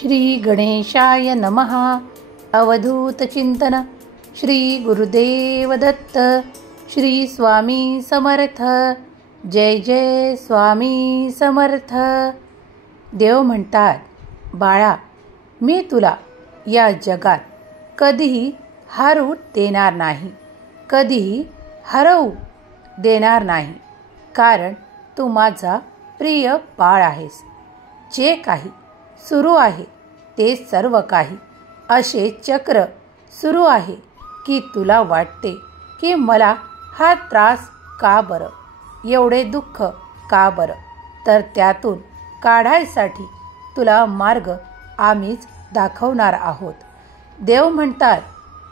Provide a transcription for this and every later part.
श्री गणेशाय नमः. अवधूत चिंतन. श्री गुरुदेव दत्त. श्री स्वामी समर्थ. जय जय स्वामी समर्थ. देव म्हणतात, बाळा, मी तुला या जगात कधीही हारू देणार नाही, कधीही हरवू देणार नाही, कारण तू माझा प्रिय बाळ आहेस. जे काही सुरू आहे ते सर्व काही असे चक्र सुरू आहे की तुला वाटते की मला हा त्रास का बरं, एवढे दुःख का बरं, तर त्यातून काढायसाठी तुला मार्ग आम्हीच दाखवणार आहोत. देव म्हणतात,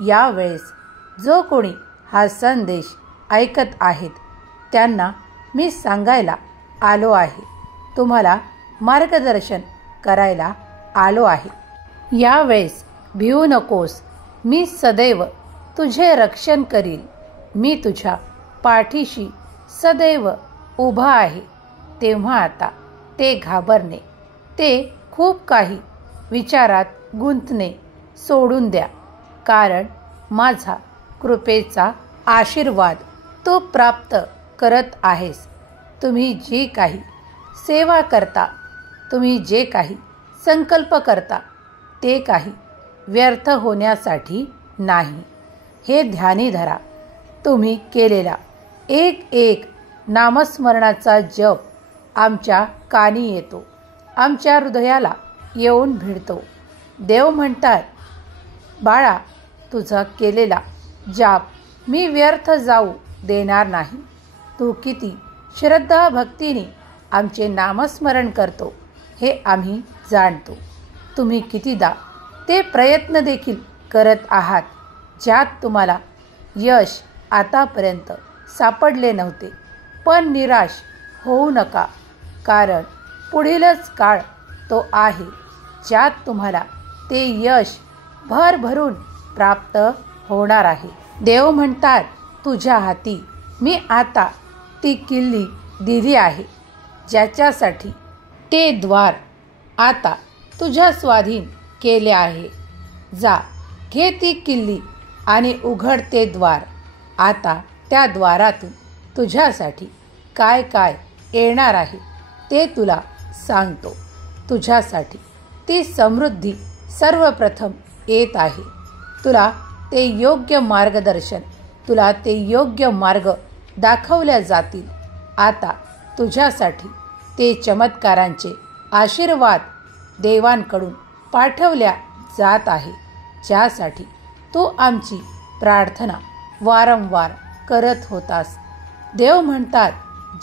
यावेळेस जो कोणी हा संदेश ऐकत आहेत त्यांना मी सांगायला आलो आहे, तुम्हाला मार्गदर्शन करायला आलो आहे. यावेळेस भिवू नकोस, मी सदैव तुझे रक्षण करील. मी तुझ्या पाठीशी सदैव उभा आहे. तेव्हा आता ते घाबरणे, ते खूप काही विचारात गुंतणे सोडून द्या, कारण माझा कृपेचा आशीर्वाद तू प्राप्त करत आहेस. तुम्ही जी काही सेवा करता, तुम्ही जे काही संकल्प करता ते काही व्यर्थ होण्यासाठी नाही. हे ध्यानी धरा. तुम्ही केलेला एक एक नामस्मरणाचा जप आमच्या कानी येतो, आमच्या हृदयाला येऊन भिडतो. देव म्हणतात, बाळा, तुझा केलेला जाप मी व्यर्थ जाऊ देणार नाही. तू किती श्रद्धा भक्तीने आमचे नामस्मरण करतो हे आम्ही जाणतो. तुम्ही कितीदा ते प्रयत्न देखील करत आहात ज्यात तुम्हाला यश आतापर्यंत सापडले नव्हते. पण निराश होऊ नका, कारण पुढीलच काळ तो आहे ज्यात तुम्हाला ते यश भरभरून प्राप्त होणार आहे. देव म्हणतात, तुझ्या हाती मी आता ती किल्ली दिली आहे, ज्याच्यासाठी ते द्वार आता तुझ्या स्वाधीन केले आहे. जा, घे ती किल्ली आणि उघड ते द्वार. आता त्या द्वारातून तुझ्यासाठी काय काय येणार आहे ते तुला सांगतो. तुझ्यासाठी ती समृद्धी सर्वप्रथम येत आहे. तुला ते योग्य मार्गदर्शन, तुला ते योग्य मार्ग दाखवल्या जातील. आता तुझ्यासाठी ते चमत्कारांचे आशीर्वाद देवांकडून पाठवल्या जात आहे, ज्यासाठी तू आमची प्रार्थना वारंवार करत होतास. देव म्हणतात,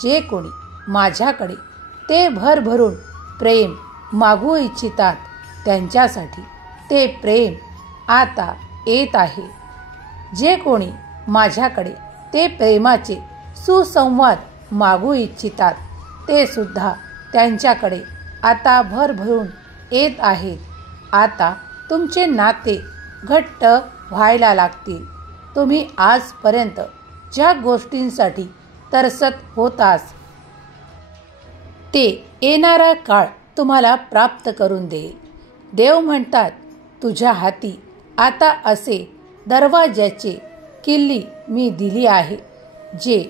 जे कोणी माझ्याकडे ते भरभरून प्रेम मागू इच्छितात त्यांच्यासाठी ते प्रेम आता येत आहे. जे कोणी माझ्याकडे ते प्रेमाचे सुसंवाद मागू इच्छितात ते सुद्धा त्यांच्याकडे आता भरभरून येत आहेत. आता तुमचे नाते घट्ट व्हायला लागतील. तुम्ही आजपर्यंत ज्या गोष्टींसाठी तरसत होतास ते येणारा काळ तुम्हाला प्राप्त करून देईल. देव म्हणतात, तुझ्या हाती आता असे दरवाजाचे किल्ली मी दिली आहे, जे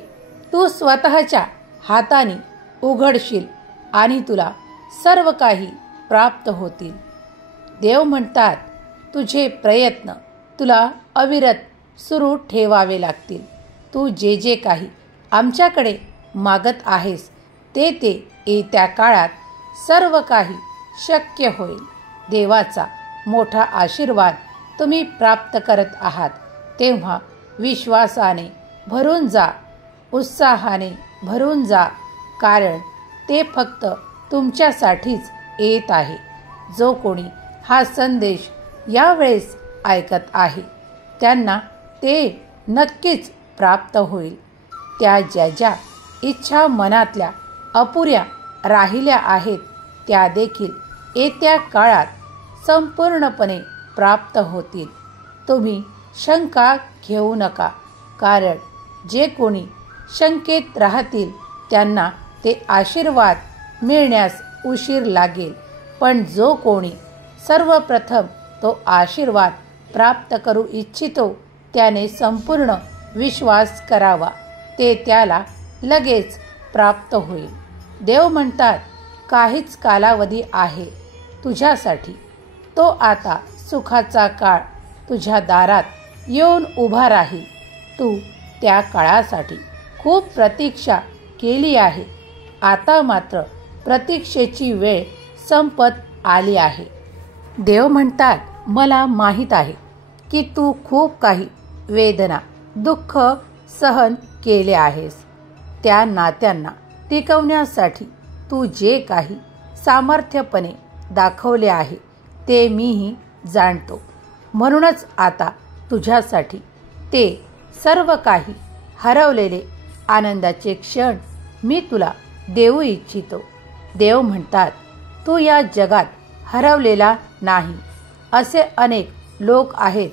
तू स्वतःच्या हाताने उघडशील आणि तुला सर्व काही प्राप्त होतील. देव म्हणतात, तुझे प्रयत्न तुला अविरत सुरू ठेवावे लागतील. तू जे जे काही आमच्याकडे मागत आहेस ते ते येत्या काळात सर्व काही शक्य होईल. देवाचा मोठा आशीर्वाद तुम्ही प्राप्त करत आहात, तेव्हा विश्वासाने भरून जा, उत्साहाने भरून जा, कारण ते फक्त तुमच्यासाठीच येत आहे. जो कोणी हा संदेश यावेळेस ऐकत आहे त्यांना ते नक्कीच प्राप्त होईल. त्या ज्या ज्या इच्छा मनातल्या अपुऱ्या राहिल्या आहेत त्या देखील येत्या काळात संपूर्णपणे प्राप्त होतील. तुम्ही शंका घेऊ नका, कारण जे कोणी शंकेत राहतील त्यांना ते आशीर्वाद मिळण्यास उशीर लागेल. पण जो कोणी सर्वप्रथम तो आशीर्वाद प्राप्त करू इच्छितो त्याने संपूर्ण विश्वास करावा, ते त्याला लगेच प्राप्त होईल. देव म्हणतात, काहीच कालावधी आहे तुझ्यासाठी. तो आता सुखाचा काळ तुझ्या दारात येऊन उभा राहील. तू त्या काळासाठी खूप प्रतीक्षा केली आहे. आता मात्र प्रतीक्षेची वेळ संपत आली आहे. देव म्हणतात, मला माहीत आहे की तू खूप काही वेदना, दुःख सहन केले आहेस. त्या नात्यांना टिकवण्यासाठी तू जे काही सामर्थ्यपणे दाखवले आहे ते मीही जाणतो. म्हणूनच आता तुझ्यासाठी ते सर्व काही हरवलेले आनंदाचे क्षण मी तुला देऊ इच्छितो. देव म्हणतात, तू या जगात हरवलेला नाही. असे अनेक लोक आहेत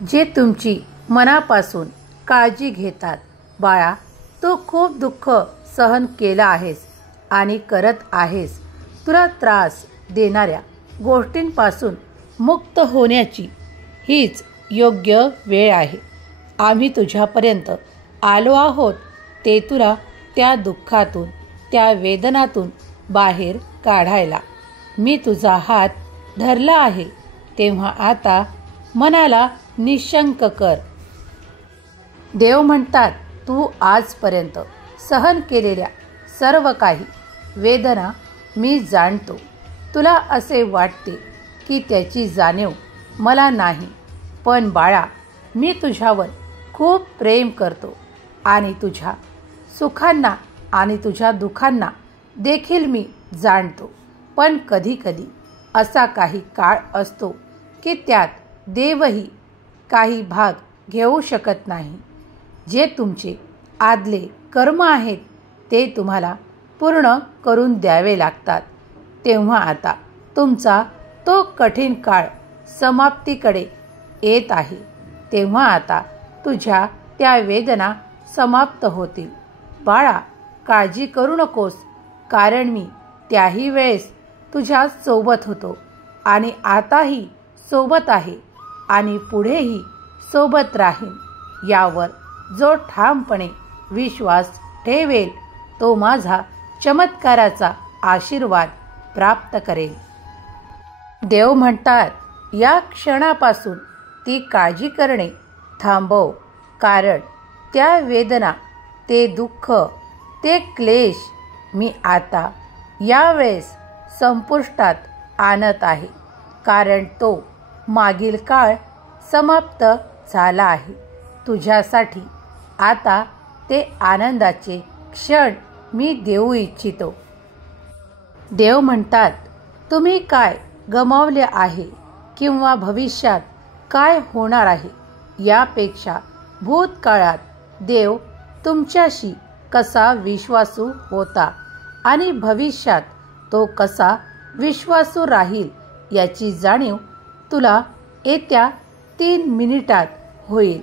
जे तुमची मनापासून काळजी घेतात. बाळा, तू खूप दुःख सहन केलं आहेस आणि करत आहेस. तुला त्रास देणाऱ्या गोष्टींपासून मुक्त होण्याची हीच योग्य वेळ आहे. आम्ही तुझ्यापर्यंत आलो आहोत ते तुला त्या दुःखातून, त्या वेदनातून बाहेर काढायला. मी तुझा हात धरला आहे, तेव्हा आता मनाला निशंक कर. देव म्हणतात, तू आजपर्यंत सहन केलेल्या सर्व काही वेदना मी जाणतो. तुला असे वाटते की त्याची जाणीव मला नाही, पण बाळा, मी तुझ्यावर खूप प्रेम करतो आणि तुझ्या सुखांना आणि तुझ्या दुःखांना देखील मी जाणतो. पण कधीकधी असा काही काळ असतो की त्यात देवही काही भाग घेऊ शकत नाही. जे तुमचे आदले कर्म आहेत ते तुम्हाला पूर्ण करून द्यावे लागतात. तेव्हा आता तुमचा तो कठीण काळ समाप्तीकडे येत आहे. तेव्हा आता तुझ्या त्या वेदना समाप्त होतील. बाळा, काळजी करू नकोस, कारण मी त्याही वेळेस तुझ्या सोबत होतो आणि आताही सोबत आहे आणि पुढेही सोबत राहीन. यावर जो ठामपणे विश्वास ठेवेल तो माझा चमत्काराचा आशीर्वाद प्राप्त करेल. देव म्हणतात, या क्षणापासून ती काळजी करणे थांबव, कारण त्या वेदना, ते दुःख, ते क्लेश मी आता यावेळेस संपुष्टात आणत आहे, कारण तो मागील काळ समाप्त झाला आहे. तुझ्यासाठी आता ते आनंदाचे क्षण मी देऊ इच्छितो. देव म्हणतात, तुम्ही काय गमावले आहे किंवा भविष्यात काय होणार आहे यापेक्षा भूतकाळात देव तुमच्याशी कसा विश्वासू होता आणि भविष्यात तो कसा विश्वासू राहील याची जाणीव तुला येत्या 3 मिनिटात होईल.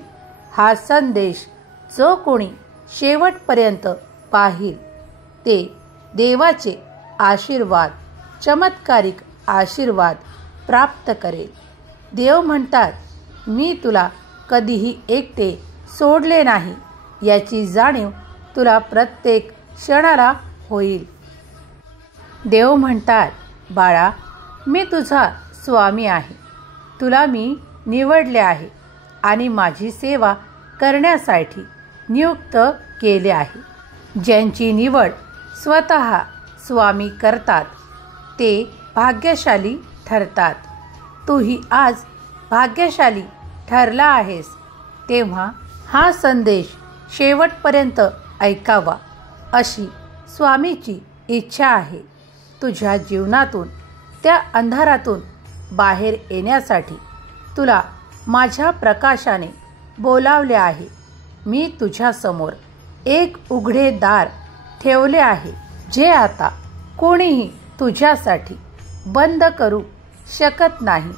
हा संदेश जो कोणी शेवटपर्यंत पाहिल ते देवाचे आशीर्वाद, चमत्कारिक आशीर्वाद प्राप्त करेल. देव म्हणतात, मी तुला कधीही एकटे सोडले नाही याची जाणीव तुला प्रत्येक क्षणाला होईल. देव म्हणतात, बाळा, मी तुझा स्वामी आहे. तुला मी निवडले आहे आणि माझी सेवा करण्यासाठी नियुक्त केले आहे. ज्यांची निवड स्वतः स्वामी करतात ते भाग्यशाली ठरतात. तूही आज भाग्यशाली ठरला आहेस. तेव्हा हा संदेश शेवटपर्यंत ऐकावा अशी स्वामीची इच्छा आहे. तुझ्या जीवनातून त्या अंधारातून बाहेर येण्यासाठी तुला माझ्या प्रकाशाने बोलावले आहे. मी तुझ्यासमोर एक उघडे दार ठेवले आहे, जे आता कोणीही तुझ्यासाठी बंद करू शकत नाही.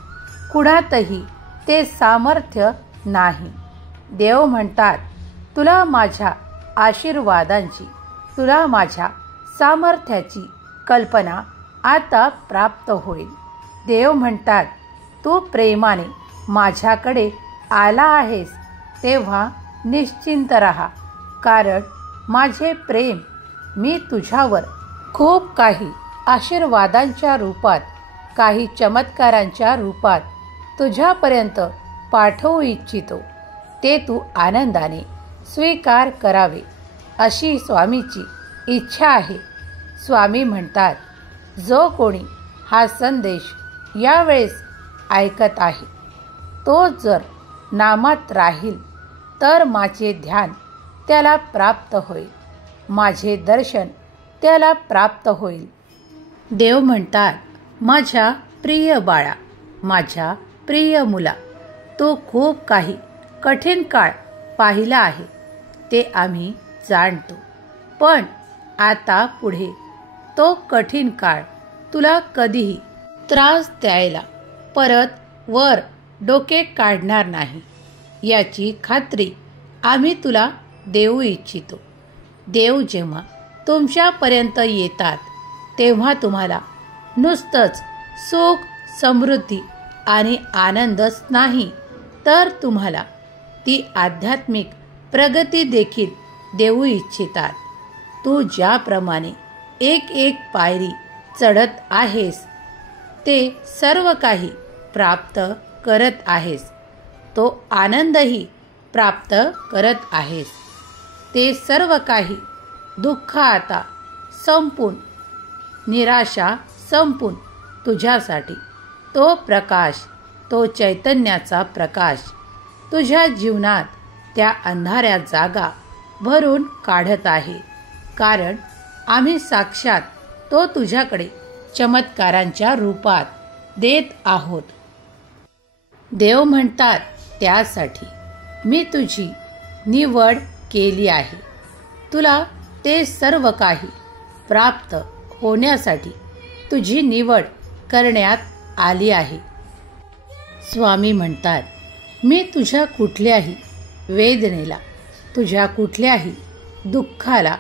कुणातही ते सामर्थ्य नाही. देव म्हणतात, तुला माझ्या आशीर्वादांची, तुला माझ्या सामर्थ्याची कल्पना आता प्राप्त होईल. देव म्हणतात, तू प्रेमाने माझ्याकडे आला आहेस तेव्हा निश्चिंत राहा, कारण माझे प्रेम मी तुझ्यावर खूप काही आशीर्वादांच्या रूपात, काही चमत्कारांच्या रूपात तुझ्यापर्यंत पाठवू इच्छितो. ते तू आनंदाने स्वीकार करावे अशी स्वामीची इच्छा आहे. स्वामी म्हणतात, जो कोणी हा संदेश यावेळेस ऐकत आहे तो जर नामात राहील तर माझे ध्यान त्याला प्राप्त होईल, माझे दर्शन त्याला प्राप्त होईल. देव म्हणतात, माझ्या प्रिय बाळा, माझ्या प्रिय मुला, तू खूप काही कठीण काळ पाहिला आहे ते आम्ही जाणतो, पण आता पुढे तो कठीण काळ तुला कधीही त्रास द्यायला परत वर डोके काढणार नाही याची खात्री आम्ही तुला देऊ इच्छितो. देव जेव्हा तुमच्यापर्यंत येतात तेव्हा तुम्हाला नुसतंच सुख, समृद्धी आणि आनंदच नाही, तर तुम्हाला ती आध्यात्मिक प्रगती देखील देऊ इच्छितात. तू ज्याप्रमाणे एक एक पायरी चढत आहेस ते सर्व काही प्राप्त करत आहेस, तो आनंदही प्राप्त करत आहेस. ते सर्व काही दुःख आता संपून, निराशा संपून तुझ्यासाठी तो प्रकाश, तो चैतन्याचा प्रकाश तुझ्या जीवनात त्या अंधाऱ्या जागा भरून काढत आहे, कारण आम्ही साक्षात तो तुझ्याकडे चमत्कारांच्या रूपात देत आहोत. देव म्हणतात, त्यासाठी मी तुझी निवड केली आहे. तुला ते सर्व काही प्राप्त होण्यासाठी तुझी निवड करण्यात आली आहे. स्वामी म्हणतात, मी तुझ्या कुठल्याही वेदनेला, तुझ्या कुठल्याही दुःखाला,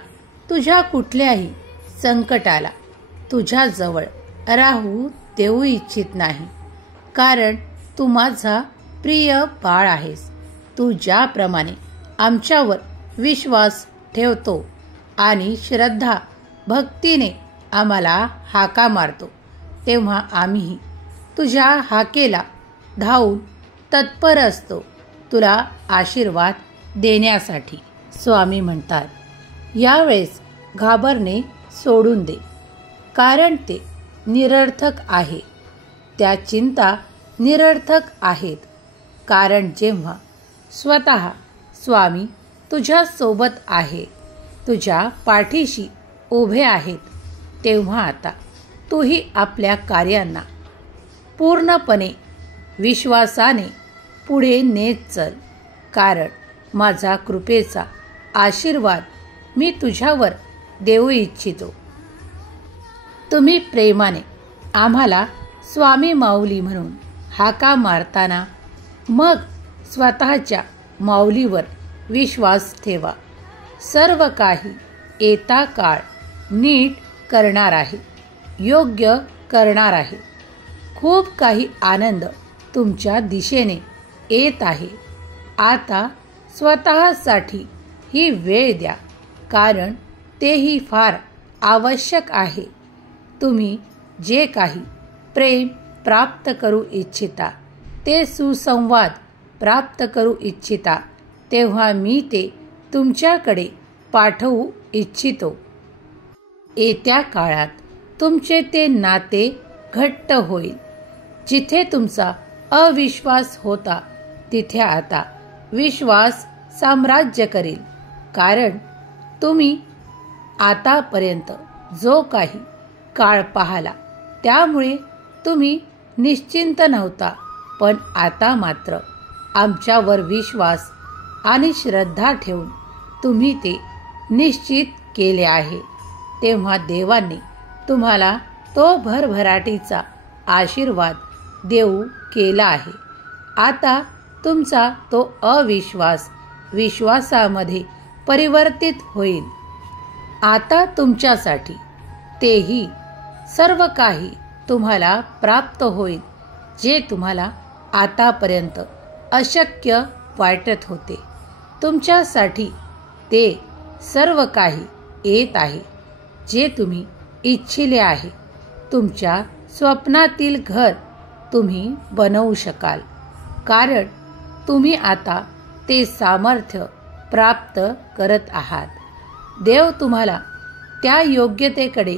तुझ्या कुठल्याही संकटाला तुझ्याजवळ राहू देऊ इच्छित नाही, कारण तू माझा प्रिय बाळ आहेस. तू ज्याप्रमाणे आमच्यावर विश्वास ठेवतो आणि श्रद्धा भक्तीने आम्हाला हाका मारतो, तेव्हा आम्ही तुझ्या हाकेला धावून तत्पर असतो तुला आशीर्वाद देण्यासाठी. स्वामी म्हणतात, यावेळेस घाबरणे सोडून दे, कारण ते निरर्थक आहे. त्या चिंता निरर्थक आहेत, कारण जेव्हा स्वतः स्वामी तुझ्या सोबत आहे, तुझ्या पाठीशी उभे आहेत, तेव्हा आता तूही आपल्या कार्यांना पूर्णपणे विश्वासाने पुढे नेत चल, कारण माझा कृपेचा आशीर्वाद मी तुझ्यावर देऊ इच्छितो. तुम्ही प्रेमाने आम्हाला स्वामी माऊली म्हणून हाका मारताना मग स्वतःच्या माऊलीवर विश्वास ठेवा. सर्व काही येता काळ नीट करणार आहे, योग्य करणार आहे. खूप काही आनंद तुमच्या दिशेने येत आहे. आता स्वतःसाठी ही वेळ द्या, कारण तेही फार आवश्यक आहे. तुम्ही जे काही प्रेम प्राप्त करू इच्छिता, ते सुसंवाद प्राप्त करू इच्छिता, तेव्हा मी ते तुमच्याकडे पाठवू इच्छितो. येत्या काळात तुमचे ते नाते घट्ट होईल. जिथे तुमचा अविश्वास होता तिथे आता विश्वास साम्राज्य करेल, कारण तुम्ही आतापर्यंत जो काही काळ पाहिला त्यामुळे तुम्ही निश्चिंत नव्हता, पण आता मात्र आमच्यावर विश्वास आणि श्रद्धा ठेवून तुम्ही ते निश्चित केले आहे. तेव्हा देवांनी तुम्हाला तो भरभराटीचा आशीर्वाद देऊ केला आहे. आता तुमचा तो अविश्वास विश्वासामध्ये परिवर्तित होईल. आता तुमच्यासाठी तेही सर्व काही तुम्हाला प्राप्त होईल, जे तुम्हाला आतापर्यंत अशक्य वाटत होते. तुमच्यासाठी ते सर्व काही येत आहे जे तुम्ही इच्छिले आहे. तुमच्या स्वप्नातील घर तुम्ही बनवू शकाल, कारण तुम्ही आता ते सामर्थ्य प्राप्त करत आहात. देव तुम्हाला त्या योग्यतेकडे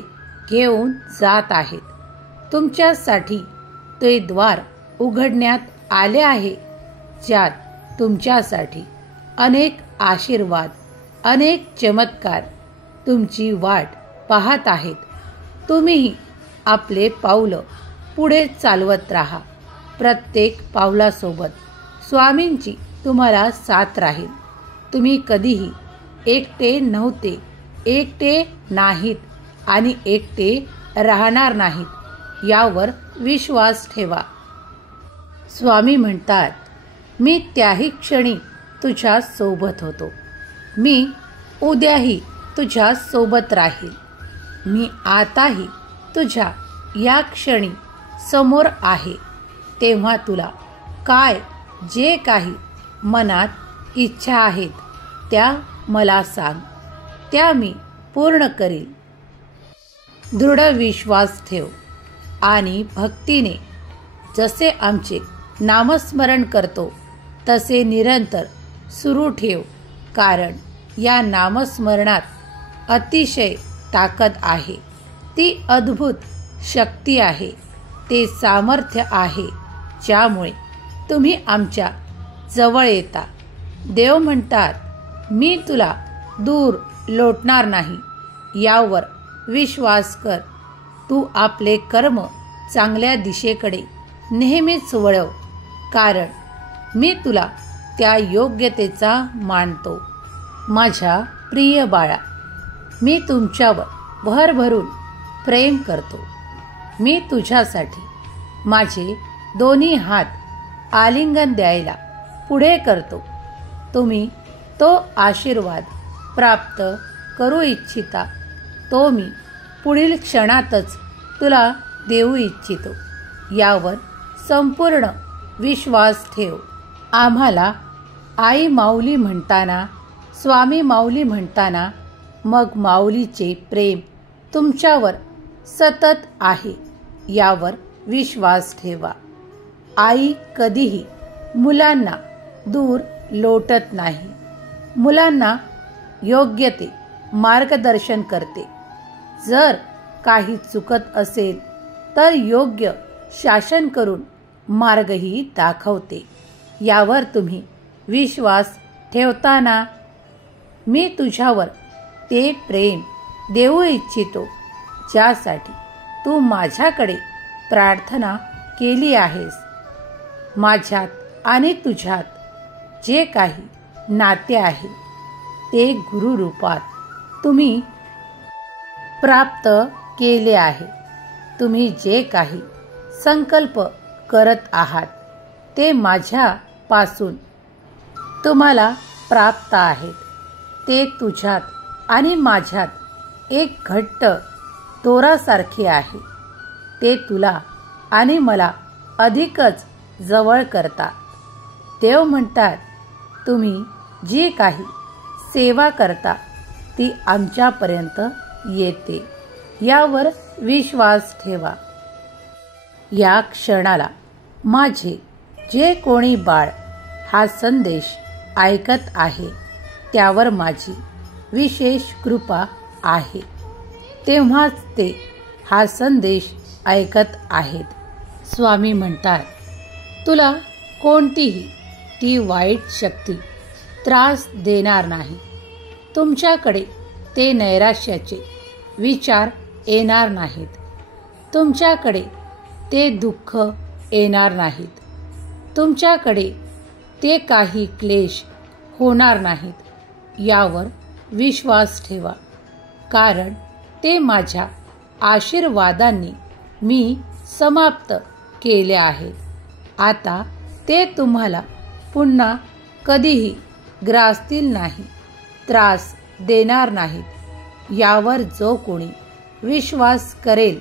घेऊन जात आहेत. तुमच्यासाठी ते द्वार उघडण्यात आले आहे, ज्यात तुमच्यासाठी अनेक आशीर्वाद, अनेक चमत्कार तुमची वाट पाहत आहेत. तुम्हीही आपले पावलं पुढे चालवत राहा. प्रत्येक पावलासोबत स्वामींची तुम्हाला साथ राहील. तुम्ही कधीही एकटे नव्हते, एकटे नाहीत आणि एकटे राहणार नाहीत, यावर विश्वास ठेवा. स्वामी म्हणतात, मी त्याही क्षणी तुझ्या सोबत होतो. मी उद्याही तुझ्या सोबत राहील. मी आताही तुझ्या या क्षणी समोर आहे. तेव्हा तुला काय जे काही मनात इच्छा आहेत त्या मला सांग, त्या मी पूर्ण करील. दृढ विश्वास ठेव आणि भक्तीने जसे आमचे नामस्मरण करतो तसे निरंतर सुरू ठेव, कारण या नामस्मरणात अतिशय ताकद आहे. ती अद्भुत शक्ती आहे. ते सामर्थ्य आहे ज्यामुळे तुम्ही आमच्या जवळ येता. देव म्हणतात, मी तुला दूर लोटणार नाही. यावर विश्वास कर. तू आपले कर्म चांगल्या दिशेकडे नेहमीच वळव, कारण मी तुला त्या योग्यतेचा मानतो. माझ्या प्रिय बाळा, मी तुमच्यावर भरभरून प्रेम करतो. मी तुझ्यासाठी माझे दोन्ही हात आलिंगन द्यायला पुढे करतो. तुम्ही तो आशीर्वाद प्राप्त करू इच्छिता, तो मी पुढील क्षणातच तुला देऊ इच्छितो. यावर संपूर्ण विश्वास ठेव. आम्हाला आई माऊली म्हणताना, स्वामी माऊली म्हणताना, मग माऊलीचे प्रेम तुमच्यावर सतत आहे, यावर विश्वास ठेवा. आई कधीही मुलांना दूर लोटत नाही. मुलांना योग्य ते मार्गदर्शन करते. जर काही चुकत असेल तर योग्य शासन करून मार्गही दाखवते. यावर तुम्ही विश्वास ठेवताना मी तुझ्यावर ते प्रेम देऊ इच्छितो ज्यासाठी तू माझ्याकडे प्रार्थना केली आहेस. माझ्यात आणि तुझ्यात जे काही नाते आहे ते गुरु रूपात तुम्ही प्राप्त केले आहे. तुम्ही जे काही संकल्प करत आहात ते माझ्यापासून तुम्हाला प्राप्त आहेत. ते तुझ्यात आणि माझ्यात एक घट्ट दोरासारखे आहे. ते तुला आणि मला अधिकच जवळ करतात. देव म्हणतात, तुम्ही जी काही सेवा करता ती आमच्यापर्यंत येते. यावर विश्वास ठेवा. या क्षणाला माझे जे कोणी बाळ हा संदेश ऐकत आहे त्यावर माझी विशेष कृपा आहे. तेव्हाच ते हा संदेश ऐकत आहेत. स्वामी म्हणतात, तुला कोणतीही ती वाईट शक्ती त्रास देणार नाही. तुमच्याकडे ते नैराश्याचे विचार येणार नाहीत. तुमच्याकडे ते दुःख येणार नाहीत. तुमच्याकडे ते काही क्लेश होणार नाहीत. यावर विश्वास ठेवा, कारण ते माझ्या आशीर्वादांनी मी समाप्त केले आहेत. आता ते तुम्हाला पुन्हा कधीही ग्रासतील नाही, त्रास देणार नाहीत. यावर जो कोणी विश्वास करेल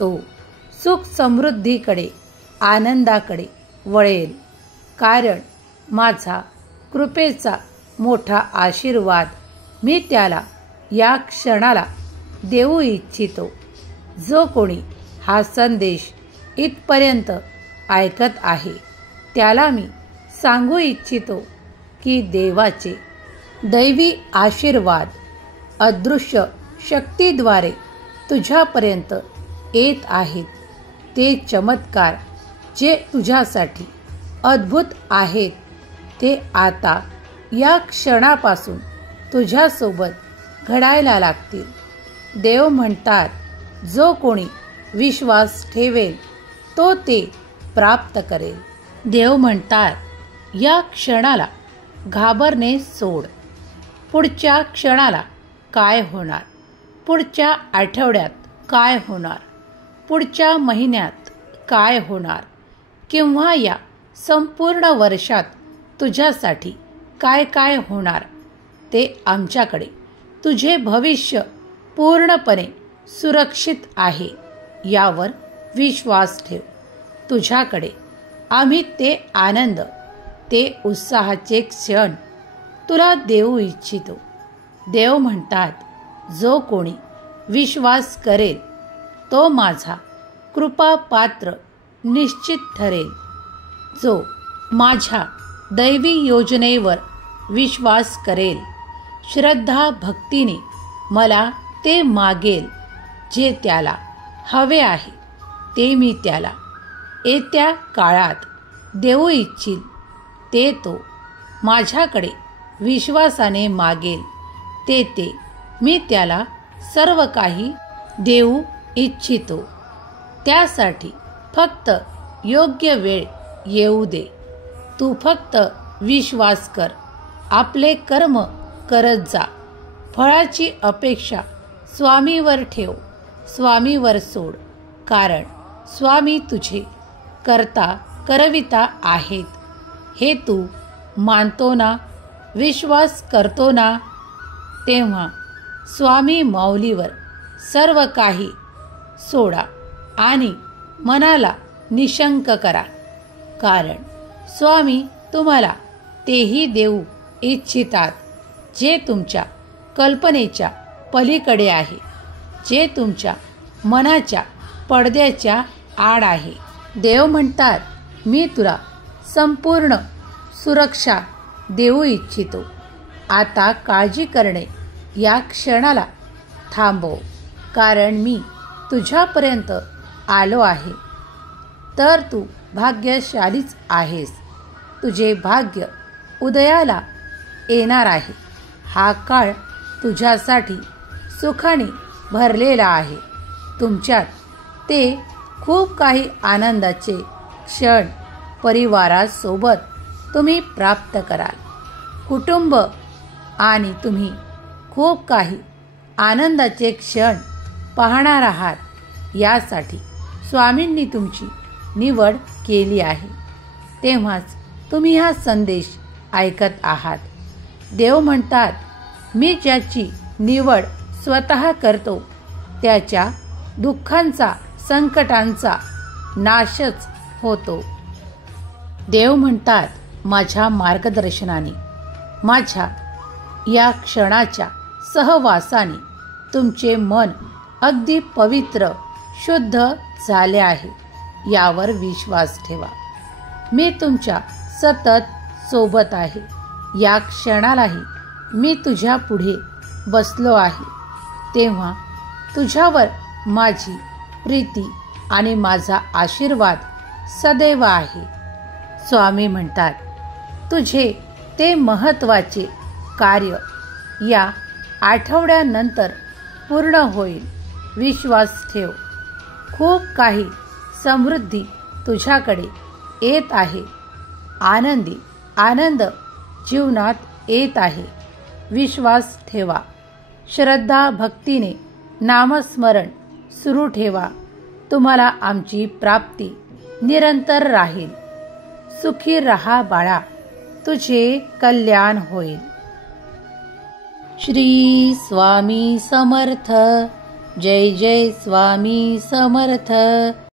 तो सुख समृद्धीकडे, आनंदाकडे वळेल. कारण माझा कृपेचा मोठा आशीर्वाद मी त्याला या क्षणाला देऊ इच्छितो. जो कोणी हा संदेश इथपर्यंत ऐकत आहे त्याला मी सांगू इच्छितो की देवाचे दैवी आशीर्वाद अदृश्य शक्तीद्वारे तुझ्यापर्यंत येत आहेत. ते चमत्कार जे तुझ्यासाठी अद्भुत आहेत ते आता या क्षणापासून तुझ्यासोबत घडायला लागतील. देव म्हणतात, जो कोणी विश्वास ठेवेल तो ते प्राप्त करेल. देव म्हणतात, या क्षणाला घाबरणे सोड. पुढच्या क्षणाला काय होणार, पुढच्या आठवड्यात काय होणार, पुढच्या महिन्यात काय होणार किंवा या संपूर्ण वर्षात तुझ्यासाठी काय काय होणार ते आमच्याकडे तुझे भविष्य पूर्णपणे सुरक्षित आहे यावर विश्वास ठेव. तुझ्याकडे आम्ही ते आनंद, ते उत्साहाचे क्षण तुला देऊ इच्छितो. देव म्हणतात, जो कोणी विश्वास करेल तो माझा कृपापात्र निश्चित ठरेल. जो माझ्या दैवी योजनेवर विश्वास करेल, श्रद्धा भक्तीने मला ते मागेल, जे त्याला हवे आहे ते मी त्याला येत्या काळात देऊ इच्छिल, ते तो माझ्याकडे विश्वासाने मागेल, ते मी त्याला सर्व काही देऊ इच्छितो. त्यासाठी फक्त योग्य वेळ येऊ दे. तू फक्त विश्वास कर, आपले कर्म करत जा. फळाची अपेक्षा स्वामीवर ठेव, स्वामीवर सोड. कारण स्वामी तुझे करता करविता आहेत. हे तू मानतो ना, विश्वास करतो ना, तेव्हा स्वामी माऊलीवर सर्व काही सोडा आणि मनाला निशंक करा. कारण स्वामी तुम्हाला तेही देऊ इच्छितात जे तुमच्या कल्पनेच्या पलीकडे आहे, जे तुमच्या मनाच्या पडद्याच्या आड आहे. देव म्हणतात, मी तुला संपूर्ण सुरक्षा देऊ इच्छितो. आता काळजी करणे या क्षणाला थांबव. कारण मी तुझ्यापर्यंत आलो आहे. तर तू भाग्यशालीच आहेस. तुझे भाग्य उदयाला येणार आहे. हा काळ तुझ्यासाठी सुखाने भरलेला आहे. तुमच्यात ते खूप काही आनंदाचे क्षण परिवारासोबत तुम्ही प्राप्त कराल. कुटुंब आणि तुम्ही खूप काही आनंदाचे क्षण पाहणार आहात. यासाठी स्वामींनी तुमची निवड केली आहे. तेव्हाच तुम्ही हा संदेश ऐकत आहात. देव म्हणतात, मी ज्याची निवड स्वतः करतो त्याच्या दुःखांचा, संकटांचा नाशच होतो. देव म्हणतात, माझ्या मार्गदर्शनाने, माझ्या या क्षणाच्या सहवासाने तुमचे मन अगदी पवित्र, शुद्ध झाले आहे. यावर विश्वास ठेवा. मी तुमच्या सतत सोबत आहे. या क्षणालाही मी तुझ्या पुढे बसलो आहे. तेव्हा तुझ्यावर माझी प्रीती आणि माझा आशीर्वाद सदैव आहे. स्वामी म्हणतात, तुझे ते महत्त्वाचे कार्य या आठवड्यानंतर पूर्ण होईल. विश्वास ठेव. खूप काही समृद्धी तुझ्याकडे येत आहे. आनंदी आनंद जीवनात येत आहे. विश्वास ठेवा. श्रद्धा भक्तीने नामस्मरण सुरू ठेवा. तुम्हाला आमची प्राप्ती निरंतर राहील. सुखी रहा बाळा, तुझे कल्याण होईल. श्री स्वामी समर्थ. जय जय स्वामी समर्थ.